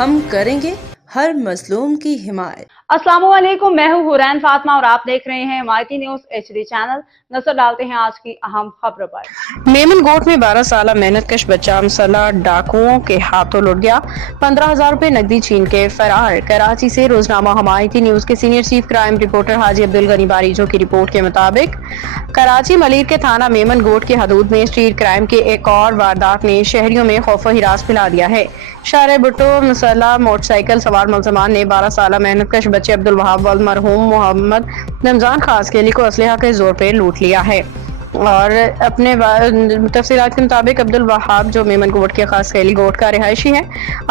ہم کریں گے ہر مظلوم کی حمایت۔ السلام علیکم، میں ہوں حورین فاطمہ اور آپ دیکھ رہے ہیں مائٹی نیوز HD چینل۔ نظر ڈالتے ہیں آج کی اہم خبروں پر۔ میمن گوٹ میں 12 سالہ محنت کش بچہ مسلح ڈاکوؤں کے ہاتھوں لٹ گیا، 15,000 روپے نقدی چھین کے فرار۔ کراچی سے روزنامہ مائٹی نیوز کے سینئر چیف کرائم رپورٹر حاجی عبدالغنی باریجو کی رپورٹ کے مطابق کراچی ملیر کے تھانہ میمن گوٹ کے حدود میں اسٹریٹ کرائم کے ایک اور واردات نے شہریوں میں خوف و ہراس پھیلا دیا ہے۔ شارع بھٹو مسلح موٹر سائیکل سوار ملزمان نے 12 سالہ محنت کش بچے عبدالوہاب و مرحوم محمد رمضان خاص کے کو اسلحہ کے زور پہ لوٹ لیا ہے اور اپنے تفصیلات کے مطابق عبدالوہاب جو میمن گوٹ کے خاص خیلی گوٹ کا رہائشی ہے،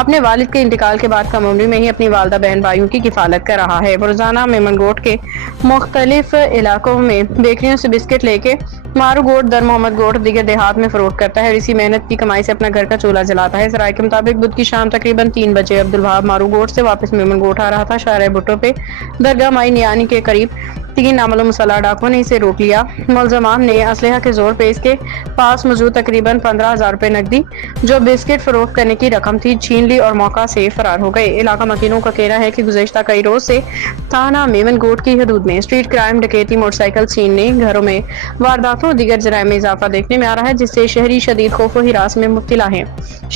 اپنے والد کے انتقال کے بعد کم عمری میں ہی اپنی والدہ بہن بھائیوں کی کفالت کر رہا ہے۔ روزانہ میمن گوٹ کے مختلف علاقوں میں بیکریوں سے بسکٹ لے کے مارو گوٹ در محمد گوٹ دیگر دیہات میں فروخت کرتا ہے اور اسی محنت کی کمائی سے اپنا گھر کا چولہا جلاتا ہے۔ ذرائع کے مطابق بدھ کی شام تقریباً 3 بجے عبدالوہاب مارو گوٹ سے واپس میمن گوٹ آ رہا تھا۔ شارع بھٹو پہ درگاہ مائی نیانی کے قریب 3 نامعلوم مسلح ڈاکوؤں نے اسے روک لیا۔ ملزمان نے اسلحہ کے زور پہ اس کے پاس موجود تقریباً 15,000 روپے نقدی جو بسکٹ فروخت کرنے کی رقم تھی چھین لی اور موقع سے فرار ہو گئے۔ علاقہ مکینوں کا کہنا ہے کہ گزشتہ کئی روز سے تھانہ میمن گوٹ کی حدود میں اسٹریٹ کرائم، ڈکیتی، موٹر سائیکل چھیننے، گھروں میں وارداتوں اور دیگر جرائم میں اضافہ دیکھنے میں آ رہا ہے، جس سے شہری شدید خوف و ہراس میں مبتلا ہیں۔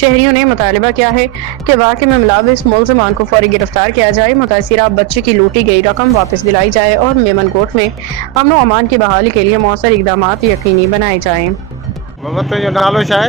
شہریوں نے مطالبہ کیا ہے کہ واقعے میں ملوث ملزمان کو فوری گرفتار کیا جائے، متاثرہ بچے کی لوٹی گئی رقم واپس دلائی جائے اور میمن گوٹ میں امن و امان کی بحالی کے لیے مؤثر اقدامات یقینی بنائے جائیں۔ محمد جو نالو شاہ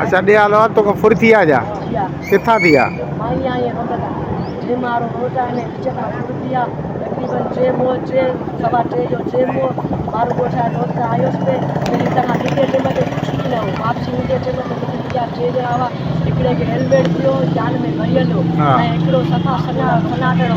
اچھا ڈے آلو تو فر تھی آ جا کتھا تھی آ مارو ہوتا ہے دیا تقریباً 3 جو مارو گوٹھا روتا آئے اس پہ میری طرح ٹکٹ میں چھٹی نہ ہو واپسی مجھے ٹرین آوا ہکڑے کے ہیلمٹ دیو جان میں بھریلو ہکڑو صفا سناٹڑو